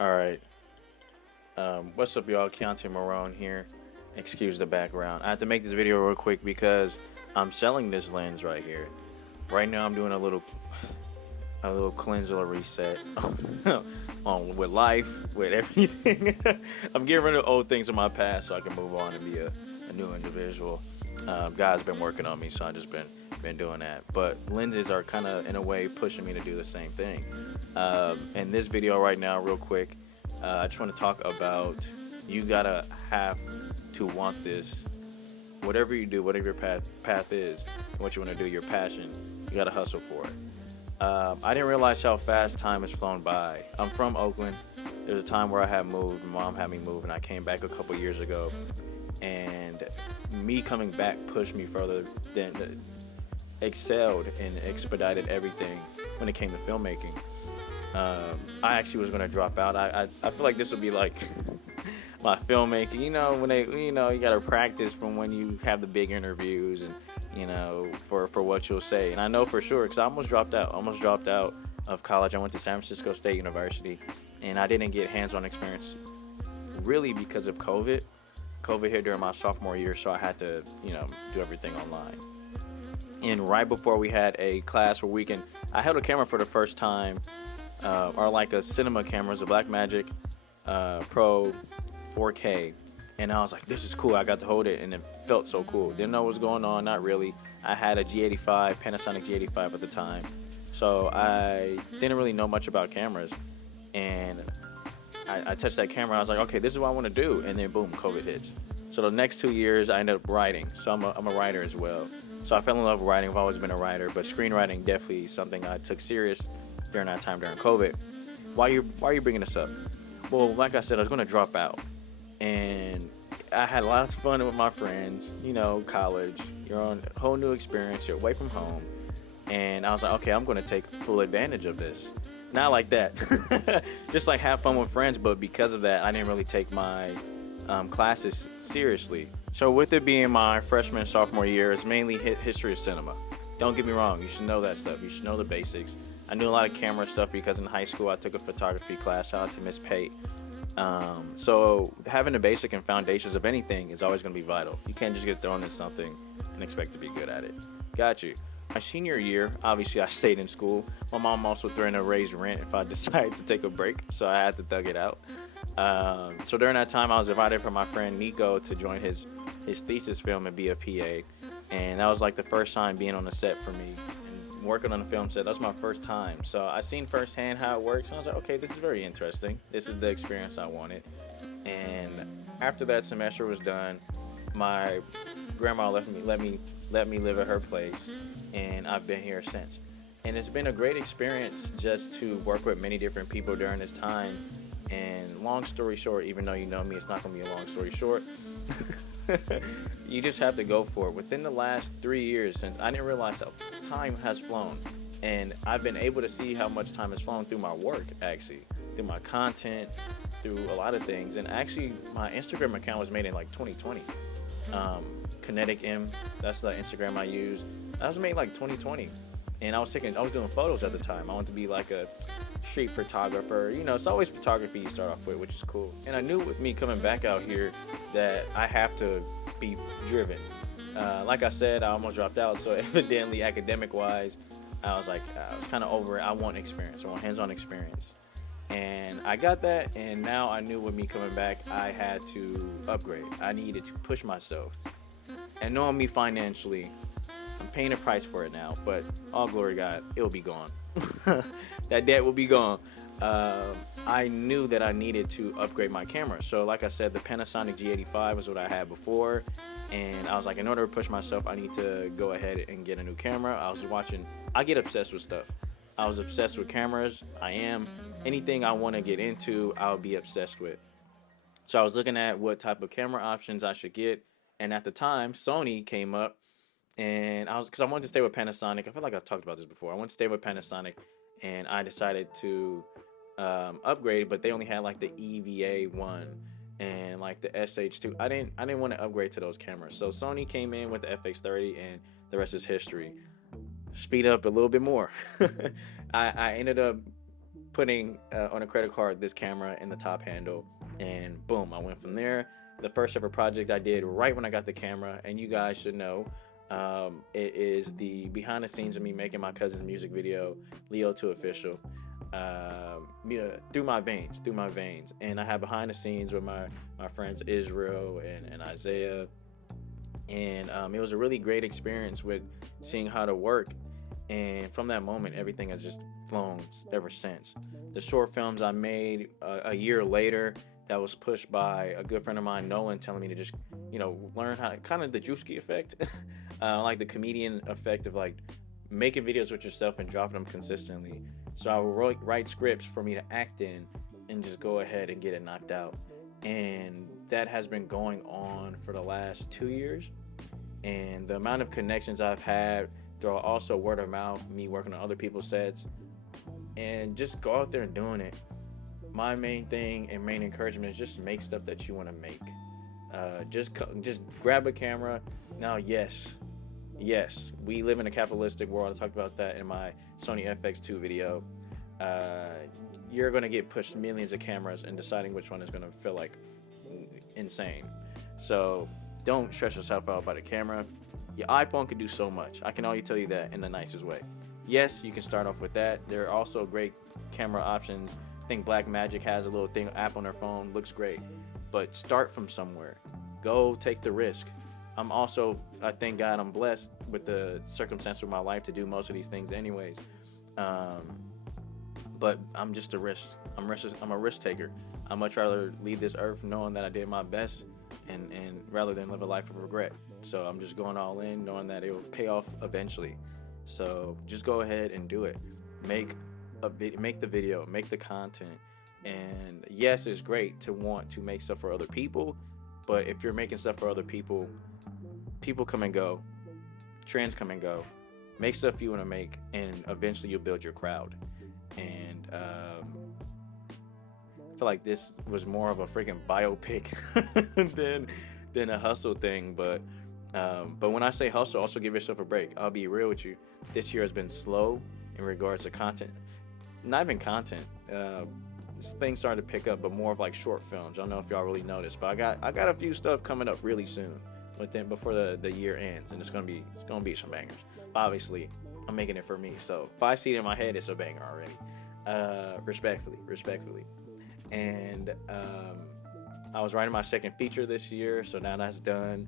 All right. What's up, y'all? Keontae Marone here. Excuse the background. I have to make this video real quick because I'm selling this lens right here. Right now, I'm doing a little cleanse or reset on with life, with everything. I'm getting rid of old things in my past so I can move on and be a new individual. God's been working on me, so I just been doing that. But lenses are kind of in a way pushing me to do the same thing. In this video right now, real quick, I just want to talk about you gotta have to want this. Whatever you do, whatever your path is, and what you want to do, your passion, you gotta hustle for it. I didn't realize how fast time has flown by. I'm from Oakland. There was a time where I had moved. Mom had me move, and I came back a couple years ago. And me coming back pushed me further than excelled and expedited everything when it came to filmmaking. I actually was going to drop out. I feel like this would be like my filmmaking. When you got to practice from when you have the big interviews and for what you'll say. And I know for sure because I almost dropped out. Of college. I went to San Francisco State University, and I didn't get hands-on experience really because of COVID. COVID hit during my sophomore year, so I had to do everything online. And right before we had a class where I held a camera for the first time, or like a cinema camera, it was a Blackmagic Pro 4K, and I was like, this is cool. I got to hold it, and it felt so cool. Didn't know what was going on, not really. I had a G85, Panasonic G85 at the time, so I didn't really know much about cameras, and I touched that camera. I was like, okay, this is what I want to do, and then boom, COVID hits. So the next 2 years, I ended up writing. So I'm a writer as well. So I fell in love with writing. I've always been a writer, but screenwriting definitely something I took serious during that time during COVID. Why are you bringing this up? Well, like I said, I was going to drop out, and I had lots of fun with my friends. College. You're on a whole new experience. You're away from home, and I was like, okay, I'm going to take full advantage of this. Not like that, just like have fun with friends. But because of that, I didn't really take my classes seriously. So with it being my freshman and sophomore year, it's mainly history of cinema. Don't get me wrong, you should know that stuff. You should know the basics. I knew a lot of camera stuff because in high school I took a photography class. Shout out to Miss Pate. So having the basic and foundations of anything is always going to be vital. You can't just get thrown in something and expect to be good at it. Got you. My senior year, obviously I stayed in school. My mom also threatened to raise rent if I decided to take a break, so I had to thug it out. So during that time, I was invited from my friend Nico to join his thesis film and be a PA, and that was like the first time being on the set for me and working on the film set. That was my first time, so I seen firsthand how it works, and I was like, okay, this is very interesting. This is the experience I wanted. And after that semester was done, my grandma let me live at her place, and I've been here since. And it's been a great experience just to work with many different people during this time. And long story short, even though you know me, it's not going to be a long story short. You just have to go for it. Within the last 3 years, since I didn't realize how time has flown, and I've been able to see how much time has flown through my work, actually, through my content, through a lot of things. And actually, my Instagram account was made in like 2020. Kinetic M, that's the Instagram I use. That was made like 2020, and I was doing photos at the time. I wanted to be like a street photographer. It's always photography you start off with, which is cool. And I knew with me coming back out here that I have to be driven. Like I said, I almost dropped out, so evidently academic-wise, I was kind of over it. I want experience. I want hands-on experience. And I got that, and now I knew with me coming back, I had to upgrade. I needed to push myself. And knowing me financially, I'm paying a price for it now, but all glory to God, it'll be gone. That debt will be gone. I knew that I needed to upgrade my camera. So like I said, the Panasonic G85 was what I had before, and I was like, in order to push myself, I need to go ahead and get a new camera. I get obsessed with stuff. I was obsessed with cameras. I am. Anything I want to get into, I'll be obsessed with. So I was looking at what type of camera options I should get, and at the time, Sony came up, and because I wanted to stay with Panasonic. I feel like I've talked about this before. I wanted to stay with Panasonic, and I decided to upgrade, but they only had like the EVA one and like the SH2. I didn't want to upgrade to those cameras. So Sony came in with the FX30, and the rest is history. Speed up a little bit more. I ended up putting on a credit card this camera and the top handle, and boom, I went from there. The first ever project I did right when I got the camera, and you guys should know, it is the behind the scenes of me making my cousin's music video, Leo 2 Official. Through my veins, and I have behind the scenes with my friends Israel and Isaiah, and it was a really great experience with seeing how to work, and from that moment everything has just flown ever since. The short films I made a year later, that was pushed by a good friend of mine, Nolan, telling me to just learn how to, kind of the Drewski effect, like the comedian effect of like making videos with yourself and dropping them consistently. So I would write scripts for me to act in and just go ahead and get it knocked out. And that has been going on for the last 2 years. And the amount of connections I've had through also word of mouth, me working on other people's sets, and just go out there and doing it. My main thing and main encouragement is just make stuff that you want to make. Just grab a camera. Now, yes, we live in a capitalistic world. I talked about that in my Sony FX2 video. You're going to get pushed millions of cameras, and deciding which one is going to feel like insane. So don't stress yourself out by the camera. Your iPhone can do so much. I can only tell you that in the nicest way. Yes, you can start off with that. There are also great camera options. I think Blackmagic has a little app on their phone. Looks great. But start from somewhere. Go take the risk. I thank God I'm blessed with the circumstance of my life to do most of these things anyways. But I'm just a risk. I'm a risk taker. I'd much rather leave this earth knowing that I did my best and rather than live a life of regret. So I'm just going all in knowing that it will pay off eventually. So just go ahead and do it. Make the video, make the content. And yes, it's great to want to make stuff for other people, but if you're making stuff for other people, people come and go, trends come and go. Make stuff you want to make, and eventually you'll build your crowd. And I feel like this was more of a freaking biopic than a hustle thing. But when I say hustle, also give yourself a break. I'll be real with you. This year has been slow in regards to content. Not even content. Things started to pick up, but more of like short films. I don't know if y'all really noticed, but I got a few stuff coming up really soon, before the year ends, and it's gonna be some bangers. Obviously, I'm making it for me, so if I see it in my head, it's a banger already. Respectfully. And I was writing my second feature this year, so now that's done,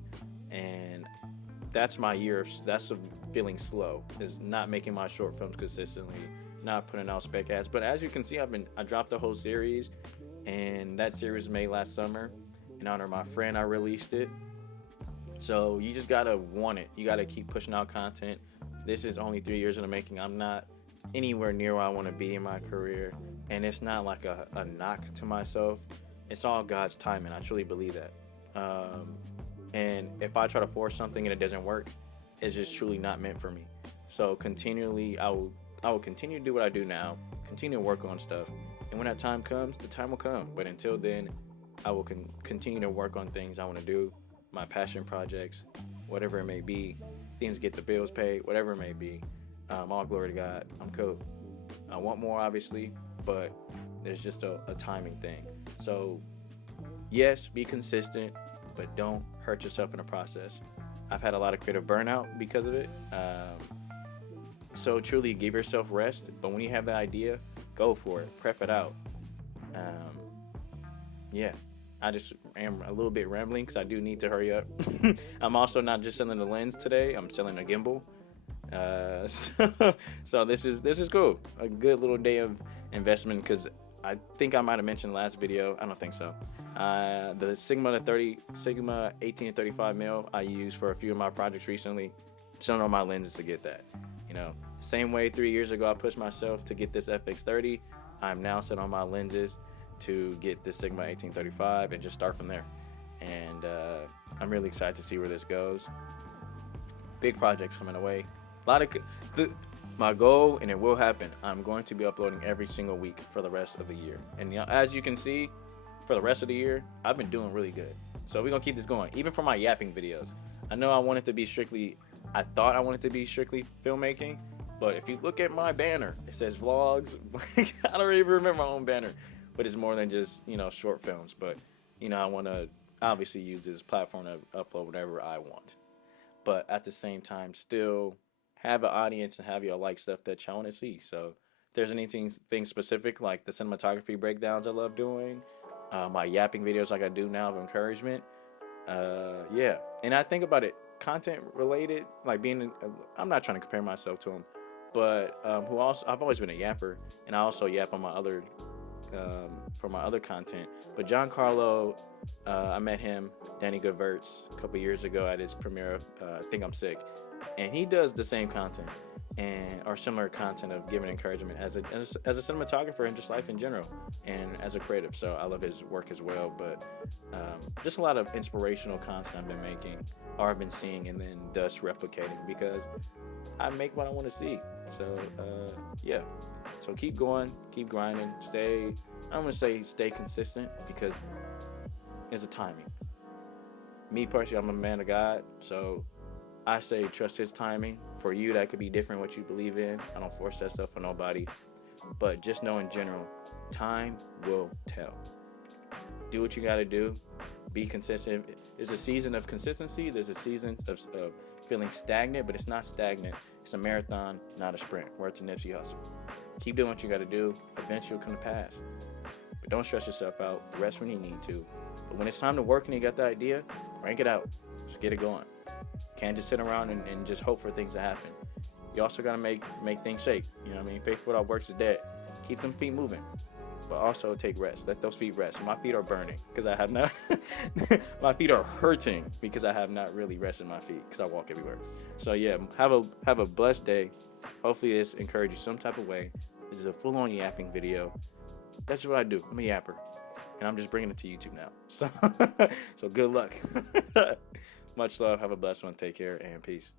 and that's my year. That's feeling slow, is not making my short films consistently, not putting out spec ads. But as you can see, I dropped the whole series, and that series was made last summer. In honor of my friend, I released it. So you just gotta want it. You gotta keep pushing out content. This is only 3 years in the making. I'm not anywhere near where I want to be in my career, and it's not like a knock to myself. It's all God's timing. I truly believe that. And if I try to force something and it doesn't work, it's just truly not meant for me. So continually, I will continue to do what I do now, continue to work on stuff, and when that time comes, the time will come. But until then, I will continue to work on things I want to do, my passion projects, whatever it may be. Things get the bills paid, whatever it may be. All glory to God. I'm cool. I want more, obviously, but there's just a timing thing. So yes, be consistent, but don't hurt yourself in the process. I've had a lot of creative burnout because of it. So truly give yourself rest, but when you have the idea, go for it, prep it out. Yeah, I just am a little bit rambling because I do need to hurry up. I'm also not just selling the lens today, I'm selling a gimbal. So this is cool. A good little day of investment, because I think I might have mentioned last video, I don't think so. The Sigma 18 to 35 mil I used for a few of my projects recently. I'm selling on my lenses to get that. Same way 3 years ago I pushed myself to get this FX30, I'm now set on my lenses to get this Sigma 1835 and just start from there. And I'm really excited to see where this goes. Big projects coming away. My goal, and it will happen, I'm going to be uploading every single week for the rest of the year. And as you can see, for the rest of the year, I've been doing really good. So we're gonna keep this going, even for my yapping videos. I thought I wanted to be strictly filmmaking, But if you look at my banner, it says vlogs. I don't even remember my own banner, but it's more than just, you know, short films. But, you know, I want to obviously use this platform to upload whatever I want. But at the same time, still have an audience and have y'all like stuff that y'all want to see. So if there's anything specific like the cinematography breakdowns I love doing, my yapping videos like I do now of encouragement, yeah. And I think about it, content related, like I'm not trying to compare myself to him, but who also I've always been a yapper, and I also yap on my other for my other content. But John Carlo, I met him, Danny Goodverts, a couple years ago at his premiere of I Think I'm Sick, and he does the same content and or similar content of giving encouragement as a cinematographer and just life in general and as a creative. So I love his work as well. But just a lot of inspirational content I've been making or I've been seeing and then thus replicating because I make what I want to see. So yeah. So keep going, keep grinding, I'm gonna say stay consistent because it's a timing. Me personally, I'm a man of God, so I say trust his timing. For you, that could be different what you believe in. I don't force that stuff on nobody. But just know in general, time will tell. Do what you gotta do. Be consistent. There's a season of consistency. There's a season of feeling stagnant, but it's not stagnant. It's a marathon, not a sprint. Word to Nipsey Hussle. Keep doing what you gotta do. Eventually it'll come to pass. But don't stress yourself out. Rest when you need to. But when it's time to work and you got the idea, crank it out. Just get it going. Can't just sit around and just hope for things to happen. You also gotta make things shake. You know what I mean? Faith without works is dead. Keep them feet moving, but also take rest. Let those feet rest. My feet are burning because I have not. My feet are hurting because I have not really rested my feet because I walk everywhere. So yeah, have a blessed day. Hopefully this encourages you some type of way. This is a full-on yapping video. That's what I do. I'm a yapper, and I'm just bringing it to YouTube now. So so good luck. Much love. Have a blessed one. Take care and peace.